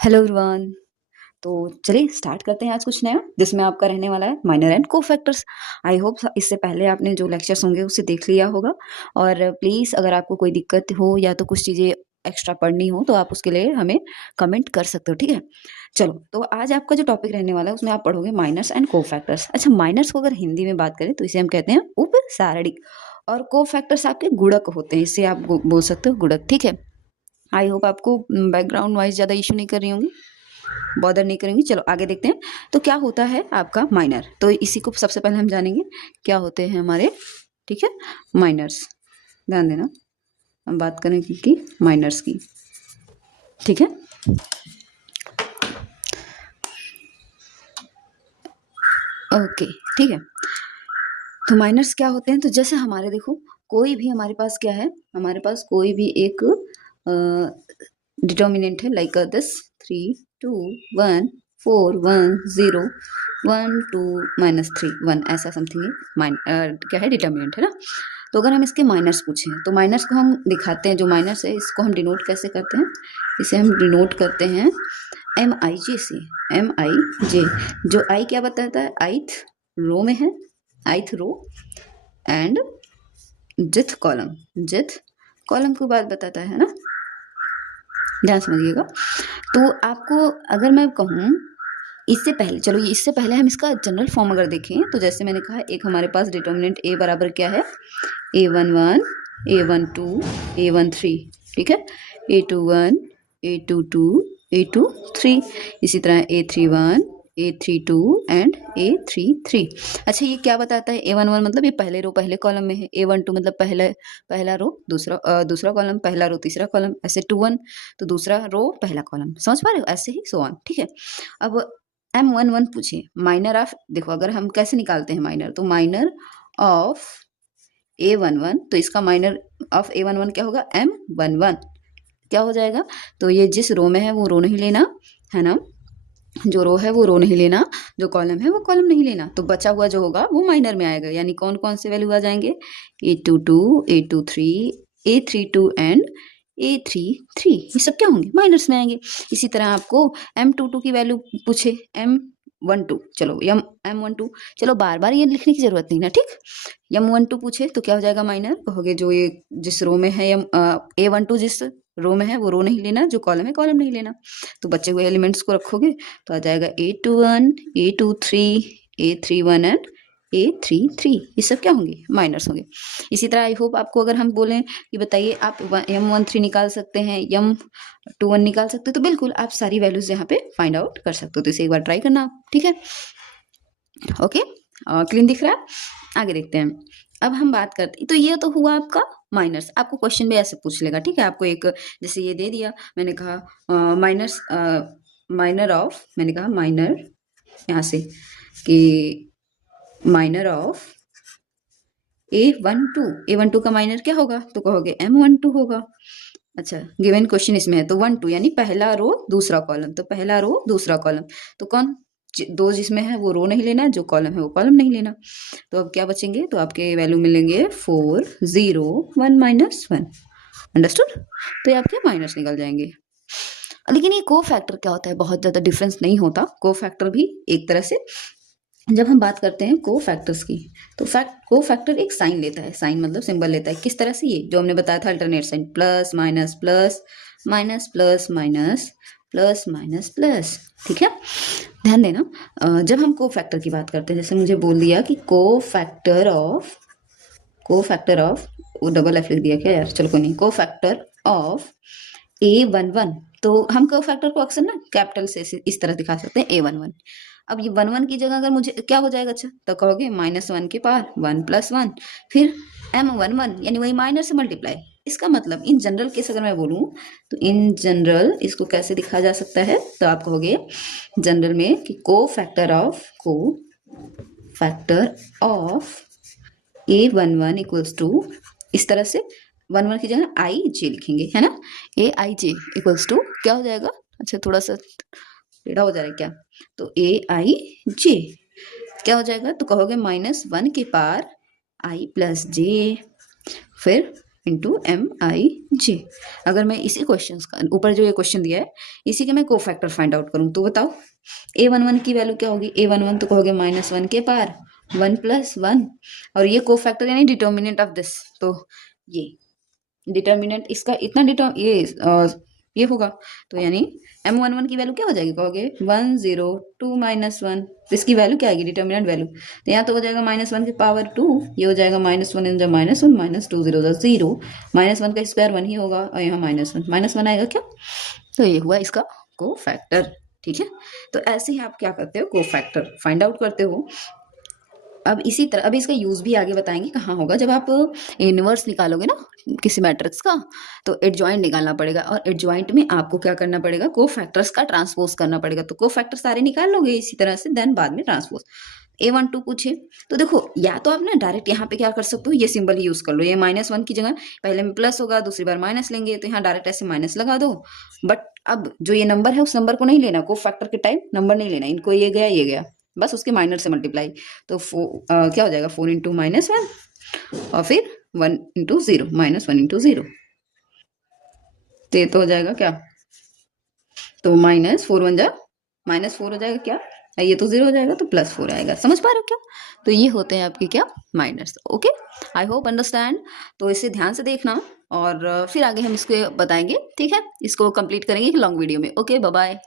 Hello everyone. तो चलिए start करते हैं आज कुछ नया जिसमें आपका रहने वाला है माइनर एंड को फैक्टर्स। आई होप इससे पहले आपने जो लेक्चर्स होंगे उसे देख लिया होगा। और प्लीज़ अगर आपको कोई दिक्कत हो या तो कुछ चीज़ें एक्स्ट्रा पढ़नी हो तो आप उसके लिए हमें कमेंट कर सकते हो, ठीक है। चलो, तो आज आपका जो टॉपिक रहने वाला है उसमें आप पढ़ोगे माइनर्स एंड को फैक्टर्स। अच्छा, माइनर्स को अगर हिंदी में बात करें तो इसे हम कहते हैं उपसारणिक, और को फैक्टर्स आपके गुणक होते हैं, इससे आप बोल सकते हो गुणक, ठीक है। आई होप आपको बैकग्राउंड वाइज ज़्यादा इशू नहीं कर रही होंगी, बॉदर नहीं करेंगी। चलो आगे देखते हैं। तो क्या होता है आपका माइनर, तो इसी को सबसे पहले हम जानेंगे क्या होते हैं हमारे, ठीक है, माइनर्स। ध्यान देना, हम बात करें कि माइनर्स की, ठीक है। ओके, ठीक है। तो माइनर्स क्या होते हैं, तो जैसे हमारे देखो कोई भी हमारे पास क्या है, हमारे पास कोई भी एक डिटर्मिनेंट है, लाइक दिस 3 2 1 4 1 0 1 2 -3 1, ऐसा समथिंग है। क्या है, डिटर्मिनेंट है ना। तो अगर हम इसके माइनर्स पूछें तो माइनर्स को हम दिखाते हैं, जो माइनर्स है इसको हम डिनोट कैसे करते हैं, इसे हम डिनोट करते हैं MIJ से। MIJ, जो आई क्या बताता है, आइथ रो में है, आइथ रो एंड जिथ कॉलम, जिथ कॉलम की बात बताता है ना, ध्यान समझिएगा। तो आपको अगर मैं कहूँ इससे पहले, चलो ये इससे पहले हम इसका जनरल फॉर्म अगर देखें तो जैसे मैंने कहा, एक हमारे पास डिटर्मिनेंट A बराबर क्या है, A11 A12 A13, ठीक है, A21 A22 A23, इसी तरह A31 A32 एंड A33। अच्छा, ये क्या बताता है, A11 मतलब ये पहले रो पहले कॉलम में है, A12 मतलब पहला रो दूसरा कॉलम, पहला रो तीसरा कॉलम, ऐसे 21 तो दूसरा रो पहला कॉलम, समझ पा रहे हो, ऐसे ही सो ऑन, ठीक है। अब M11 पूछे माइनर ऑफ, देखो अगर हम कैसे निकालते हैं माइनर, तो माइनर ऑफ A11, तो इसका माइनर ऑफ A11 क्या होगा, M11, क्या हो जाएगा, तो ये जिस रो में है वो रो नहीं लेना है ना, जो रो है वो रो नहीं लेना, जो कॉलम है वो कॉलम नहीं लेना, तो बचा हुआ जो होगा वो माइनर में आएगा। यानी कौन कौन से वैल्यू आ जाएंगे, A22 A23 A32 and A33, ये सब क्या होंगे, माइनर्स में आएंगे। इसी तरह आपको M22 की वैल्यू पूछे, M12, चलो M12, चलो बार बार ये लिखने की जरूरत नहीं ना, ठीक। M12 पूछे तो क्या हो जाएगा माइनर, कहोगे जो ये जिस रो में है A12 जिस रो में है वो रो नहीं लेना, जो कॉलम है कॉलम नहीं लेना, तो बचे हुए एलिमेंट्स को रखोगे तो आ जाएगा A21 A23 A31 and A33, ये सब क्या होंगे, माइनर्स होंगे। इसी तरह आई होप आपको अगर हम बोलें कि बताइए आप M13 निकाल सकते हैं, M21 निकाल सकते हैं, तो बिल्कुल आप सारी वैल्यूज यहाँ पे फाइंड आउट कर सकते हो, तो इसे एक बार ट्राई करना आप, ठीक है। ओके, क्लीन दिख रहा है। आगे देखते हैं। अब हम बात करते, तो ये तो हुआ आपका माइनर्स। आपको क्वेश्चन भी ऐसे पूछ लेगा, ठीक है, आपको एक जैसे ये दे दिया, मैंने कहा माइनर्स, माइनर ऑफ, मैंने कहा माइनर यहाँ से कि माइनर ऑफ A12 का माइनर क्या होगा, तो कहोगे M12 होगा। अच्छा, गिवन क्वेश्चन इसमें है तो 1 2 यानी पहला रो दूसरा कॉलम, तो पहला रो दूसरा कॉलम, तो कौन दो जिसमें है वो रो नहीं लेना, जो कॉलम है वो कॉलम नहीं लेना। तो अब क्या बचेंगे, तो आपके वैल्यू मिलेंगे 4 0 1 -1, अंडरस्टूड। तो ये आपके माइनस निकल जाएंगे। लेकिन ये को फैक्टर क्या होता है, बहुत ज्यादा डिफरेंस नहीं होता। को फैक्टर भी एक तरह से, जब हम बात करते हैं को फैक्टर्स की, तो को फैक्टर एक साइन लेता है, साइन मतलब सिंबल लेता है, किस तरह से, ये जो हमने बताया था alternate sign, plus minus plus minus plus minus plus minus plus, ठीक है। ध्यान देना, जब हम को फैक्टर की बात करते हैं, जैसे मुझे बोल दिया कि को फैक्टर ऑफ, वो डबल एफ लिख दिया क्या यार, चलो कोई नहीं, को फैक्टर ऑफ A11, तो हम को फैक्टर को अक्सर ना कैपिटल से इस तरह दिखा सकते हैं A11। अब ये 1 1 की जगह अगर मुझे क्या हो जाएगा, अच्छा तो कहोगे -1 के पार 1 + 1, फिर M11 यानी वही माइनर से मल्टीप्लाई। इसका मतलब इन जनरल केस अगर मैं बोलूं तो इन जनरल इसको कैसे दिखा जा सकता है, तो आप कहोगे जनरल में कि को factor of A11 equals to, इस तरह से 1 1 की जगह IJ लिखेंगे, है ना, AIJ इक्वल्स टू क्या हो जाएगा, अच्छा थोड़ा सा टेढ़ा हो जा रहा है क्या, तो AIJ क्या हो जाएगा, तो कहोगे -1 के पार I + J, फिर इंटू MIJ। अगर मैं इसी क्वेश्चन का ऊपर जो ये क्वेश्चन दिया है इसी के मैं कोफैक्टर फाइंड आउट करूँ तो बताओ A11 की वैल्यू क्या होगी? A11 तो कहोगे -1 के पार 1 + 1 और ये कोफैक्टर यानी डिटर्मिनेंट ऑफ दिस, तो ये डिटर्मिनेंट इसका इतना ये होगा तो यानी M11 की वैल्यू क्या हो जाएगी? कहोगे 1 0 2 -1, तो इसकी वैल्यू क्या आएगी? डिटर्मिनेंट वैल्यू, तो यहाँ तो हो जाएगा -1 के पावर 2, ये हो जाएगा -1 इन द -1 -2 0 0, -1 का स्क्वायर 1 ही होगा और यहाँ -1 आएगा क्या? तो ये हुआ इसका कोफैक्टर। ठीक है, तो ऐसे ही आप क्या करते हो? कोफैक्टर फाइंड आउट करते हो। अब इसी तरह अभी इसका यूज भी आगे बताएंगे कहाँ होगा। जब आप इनवर्स निकालोगे ना किसी मैट्रिक्स का तो एडजॉइंट निकालना पड़ेगा और एडजॉइंट में आपको क्या करना पड़ेगा? कोफैक्टर्स का ट्रांसपोज करना पड़ेगा। तो कोफैक्टर सारे निकाल लोगे इसी तरह से, देन बाद में ट्रांसपोज। A12 पूछे तो देखो या तो आप ना डायरेक्ट यहाँ पे क्या कर सकते हो, ये सिंबल ही यूज कर लो। ये -1 की जगह पहले में प्लस होगा, दूसरी बार माइनस लेंगे, तो यहाँ डायरेक्ट ऐसे माइनस लगा दो। बट अब जो ये नंबर है उस नंबर को नहीं लेना, कोफैक्टर के टाइप नंबर नहीं लेना, इनको ये गया बस उसके माइनर से मल्टीप्लाई। तो क्या हो जाएगा? 4 × -1 और फिर 1 × 0 -1 × 0, तो ये तो हो जाएगा क्या? तो -4 1 जा -4 हो जाएगा क्या? ये तो 0 हो जाएगा तो +4 आएगा। समझ पा रहे हो क्या? तो ये होते हैं आपके क्या? Minors. Okay, I hope understand. तो इसे ध्यान से देखना और फिर आगे हम इसको बताएंगे। ठीक है, इसको कंप्लीट करेंगे एक लॉन्ग वीडियो में। Okay, bye bye.